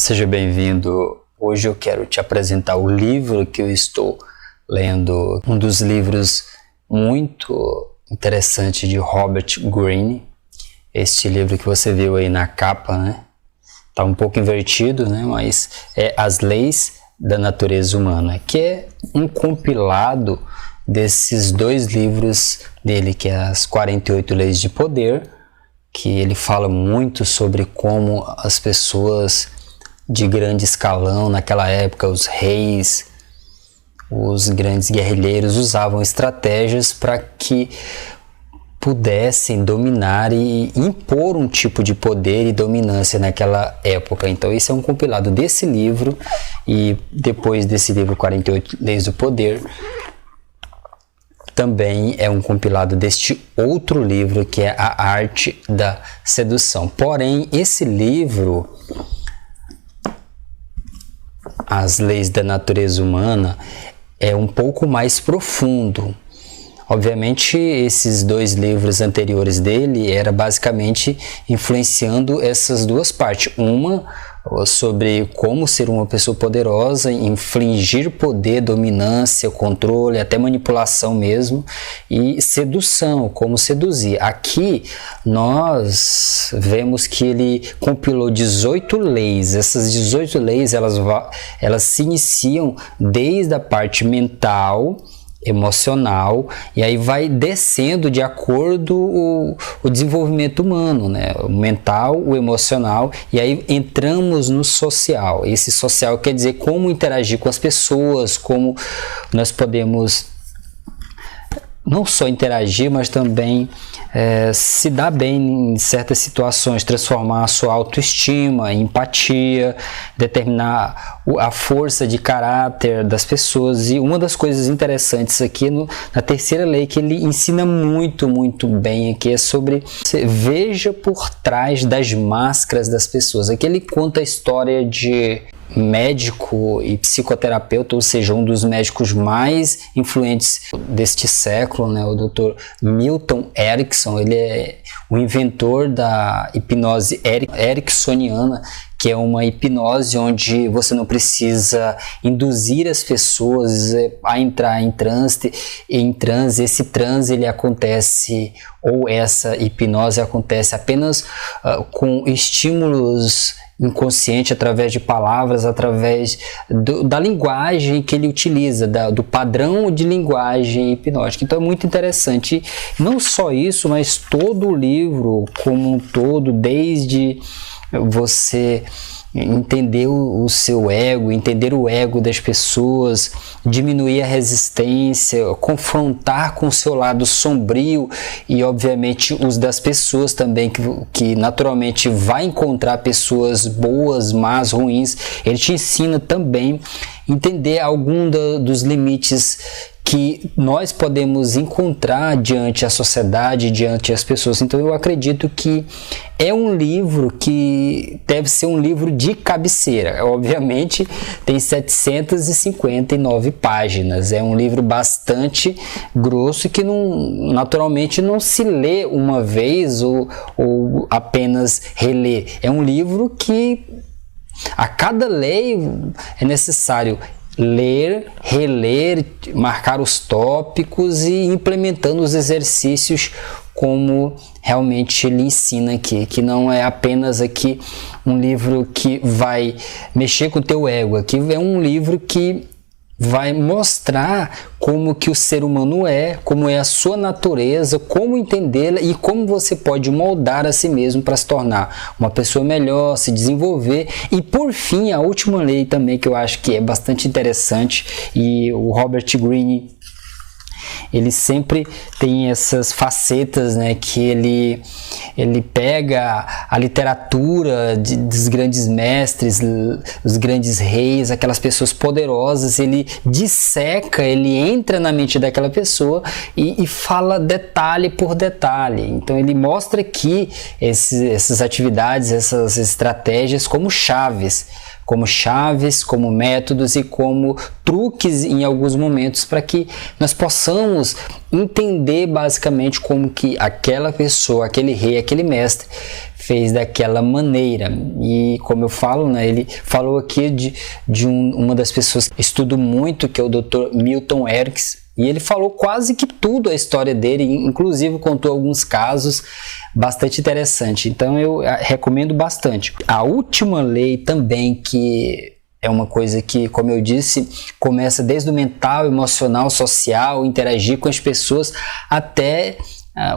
Seja bem-vindo. Hoje eu quero te apresentar o livro que eu estou lendo, um dos livros muito interessantes de Robert Greene. Este livro que você viu aí na capa, né? Tá um pouco invertido, né? Mas é As Leis da Natureza Humana, que é um compilado desses dois livros dele, que é As 48 Leis de Poder, que ele fala muito sobre como as pessoas de grande escalão naquela época, os reis, os grandes guerrilheiros usavam estratégias para que pudessem dominar e impor um tipo de poder e dominância naquela época. Então esse é um compilado desse livro, e depois desse livro 48 Leis do Poder, também é um compilado deste outro livro que é A Arte da Sedução. Porém, esse livro, As Leis da Natureza Humana, é um pouco mais profundo. Obviamente, esses dois livros anteriores dele era basicamente influenciando essas duas partes. Uma sobre como ser uma pessoa poderosa, infligir poder, dominância, controle, até manipulação mesmo, e sedução, como seduzir. Aqui nós vemos que ele compilou 18 leis. Essas 18 leis elas se iniciam desde a parte mental, emocional, e aí vai descendo de acordo o desenvolvimento humano, né? O mental, o emocional, e aí entramos no social. Esse social quer dizer como interagir com as pessoas, como nós podemos não só interagir, mas também se dar bem em certas situações, transformar a sua autoestima em empatia, determinar a força de caráter das pessoas. E uma das coisas interessantes aqui na terceira lei, que ele ensina muito bem aqui, é sobre veja por trás das máscaras das pessoas. Aqui ele conta a história de médico e psicoterapeuta, ou seja, um dos médicos mais influentes deste século, né? O Dr. Milton Erickson. Ele é o inventor da hipnose ericksoniana, que é uma hipnose onde você não precisa induzir as pessoas a entrar em transe. Esse transe ele acontece, ou essa hipnose acontece apenas com estímulos inconsciente, através de palavras, através da linguagem que ele utiliza, do padrão de linguagem hipnótica. Então é muito interessante. Não só isso, mas todo o livro como um todo, desde você entender o seu ego, entender o ego das pessoas, diminuir a resistência, confrontar com o seu lado sombrio, e obviamente os das pessoas também, que naturalmente vai encontrar pessoas boas, más, ruins. Ele te ensina também a entender algum dos limites que nós podemos encontrar diante a sociedade, diante as pessoas. Então eu acredito que é um livro que deve ser um livro de cabeceira. Obviamente tem 759 páginas, é um livro bastante grosso que naturalmente não se lê uma vez ou apenas relê. É um livro que a cada lei é necessário ler, reler, marcar os tópicos e implementando os exercícios como realmente ele ensina aqui, que não é apenas aqui um livro que vai mexer com o teu ego. Aqui é um livro que vai mostrar como que o ser humano é, como é a sua natureza, como entendê-la e como você pode moldar a si mesmo para se tornar uma pessoa melhor, se desenvolver. E por fim, a última lei também, que eu acho que é bastante interessante, e o Robert Greene, ele sempre tem essas facetas, né, que ele pega a literatura dos grandes mestres, os grandes reis, aquelas pessoas poderosas, ele disseca, ele entra na mente daquela pessoa e fala detalhe por detalhe. Então ele mostra aqui essas atividades, essas estratégias como chaves, como métodos e como truques em alguns momentos, para que nós possamos entender basicamente como que aquela pessoa, aquele rei, aquele mestre fez daquela maneira. E como eu falo, né, ele falou aqui de uma das pessoas que estudo muito, que é o Dr. Milton Erickson, e ele falou quase que tudo a história dele, inclusive contou alguns casos bastante interessantes. Então eu recomendo bastante. A última lei também, que é uma coisa que, como eu disse, começa desde o mental, emocional, social, interagir com as pessoas, até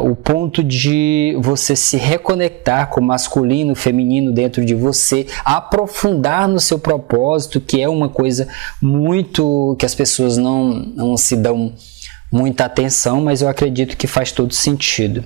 o ponto de você se reconectar com o masculino, o feminino dentro de você, aprofundar no seu propósito, que é uma coisa muito que as pessoas não se dão muita atenção, mas eu acredito que faz todo sentido.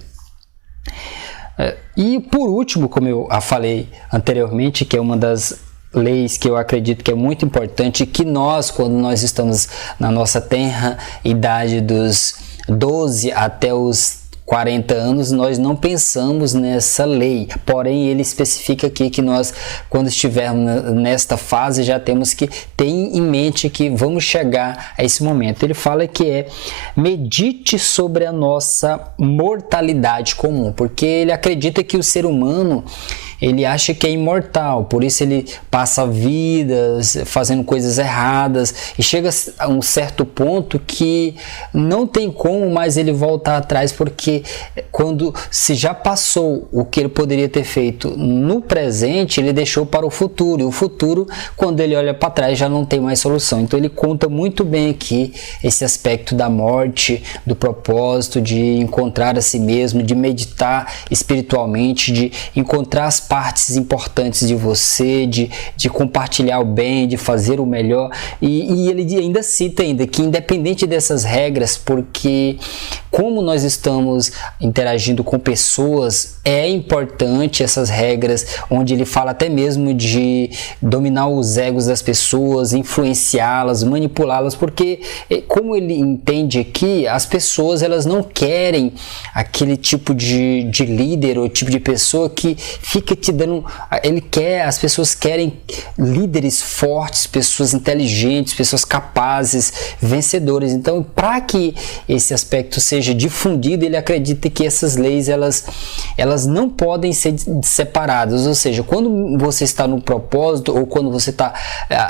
E por último, como eu falei anteriormente, que é uma das leis que eu acredito que é muito importante, que nós, quando nós estamos na nossa tenra idade dos 12 até os 40 anos, nós não pensamos nessa lei, porém ele especifica aqui que nós, quando estivermos nesta fase, já temos que ter em mente que vamos chegar a esse momento. Ele fala que medite sobre a nossa mortalidade comum, porque ele acredita que o ser humano, ele acha que é imortal, por isso ele passa vidas fazendo coisas erradas e chega a um certo ponto que não tem como mais ele voltar atrás, porque quando se já passou o que ele poderia ter feito no presente, ele deixou para o futuro, e o futuro, quando ele olha para trás, já não tem mais solução. Então ele conta muito bem aqui esse aspecto da morte, do propósito, de encontrar a si mesmo, de meditar espiritualmente, de encontrar as partes importantes de você, de compartilhar o bem, de fazer o melhor, e ele ainda cita que independente dessas regras, porque como nós estamos interagindo com pessoas, é importante essas regras, onde ele fala até mesmo de dominar os egos das pessoas, influenciá-las, manipulá-las, porque como ele entende aqui, as pessoas elas não querem aquele tipo de líder ou tipo de pessoa que fica te dando, as pessoas querem líderes fortes, pessoas inteligentes, pessoas capazes, vencedores. Então, para que esse aspecto seja difundido, ele acredita que essas leis elas não podem ser separadas, ou seja, quando você está no propósito ou quando você está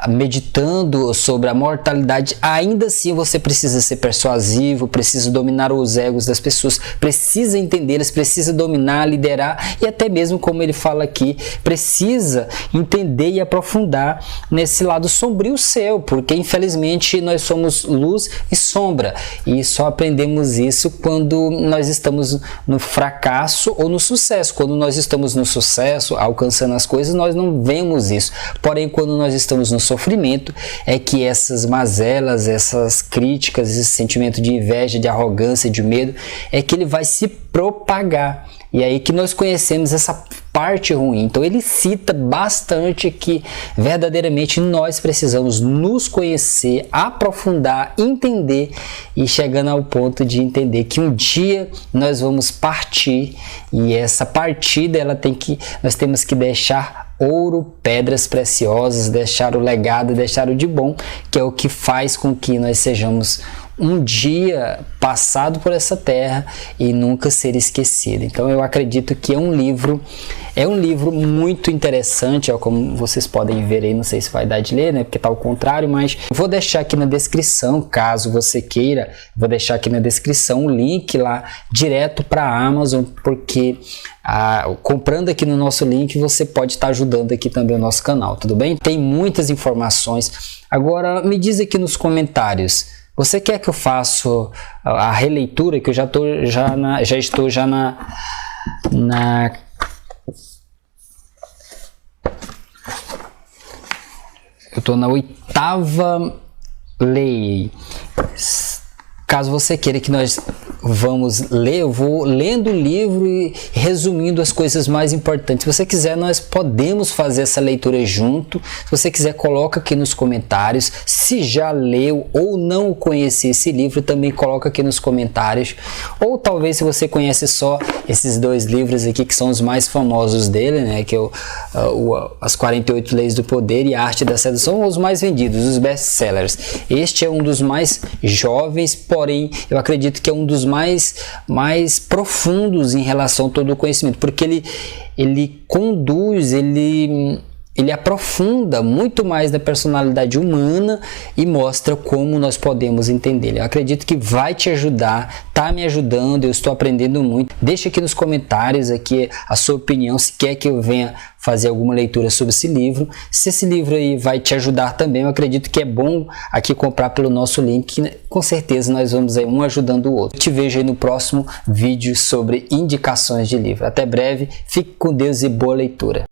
meditando sobre a mortalidade, ainda assim você precisa ser persuasivo, precisa dominar os egos das pessoas, precisa entendê-las, precisa dominar, liderar, e até mesmo, como ele fala aqui, precisa entender e aprofundar nesse lado sombrio seu, porque infelizmente nós somos luz e sombra, e só aprendemos isso quando nós estamos no fracasso ou no sucesso. Quando nós estamos no sucesso, alcançando as coisas, nós não vemos isso. Porém, quando nós estamos no sofrimento, é que essas mazelas, essas críticas, esse sentimento de inveja, de arrogância, de medo, é que ele vai se propagar. E aí que nós conhecemos essa parte ruim. Então ele cita bastante que verdadeiramente nós precisamos nos conhecer, aprofundar, entender, e chegando ao ponto de entender que um dia nós vamos partir, e essa partida nós temos que deixar ouro, pedras preciosas, deixar o legado, deixar o de bom, que é o que faz com que nós sejamos um dia passado por essa terra e nunca ser esquecido. Então eu acredito que é um livro muito interessante, como vocês podem ver aí, não sei se vai dar de ler, né, porque tá ao contrário, mas vou deixar aqui na descrição, caso você queira, vou deixar aqui na descrição um link lá direto para a Amazon, porque comprando aqui no nosso link você pode estar ajudando aqui também o nosso canal, tudo bem? Tem muitas informações. Agora me diz aqui nos comentários, você quer que eu faça a releitura, que eu já estou na 8ª lei. Caso você queira que nós vamos ler, eu vou lendo o livro e resumindo as coisas mais importantes. Se você quiser, nós podemos fazer essa leitura junto. Se você quiser, coloca aqui nos comentários. Se já leu ou não conhece esse livro, também coloca aqui nos comentários. Ou talvez se você conhece só esses 2 livros aqui, que são os mais famosos dele, né? Que é As 48 Leis do Poder e a Arte da Sedução, os mais vendidos, os best-sellers. Este é um dos mais jovens, porém eu acredito que é um dos mais profundos em relação a todo o conhecimento, porque ele conduz, ele aprofunda muito mais da personalidade humana e mostra como nós podemos entender. Eu acredito que vai te ajudar, tá me ajudando, eu estou aprendendo muito. Deixa aqui nos comentários aqui a sua opinião, se quer que eu venha fazer alguma leitura sobre esse livro. Se esse livro aí vai te ajudar também, eu acredito que é bom aqui comprar pelo nosso link, que com certeza nós vamos aí um ajudando o outro. Eu te vejo aí no próximo vídeo sobre indicações de livro. Até breve, fique com Deus e boa leitura.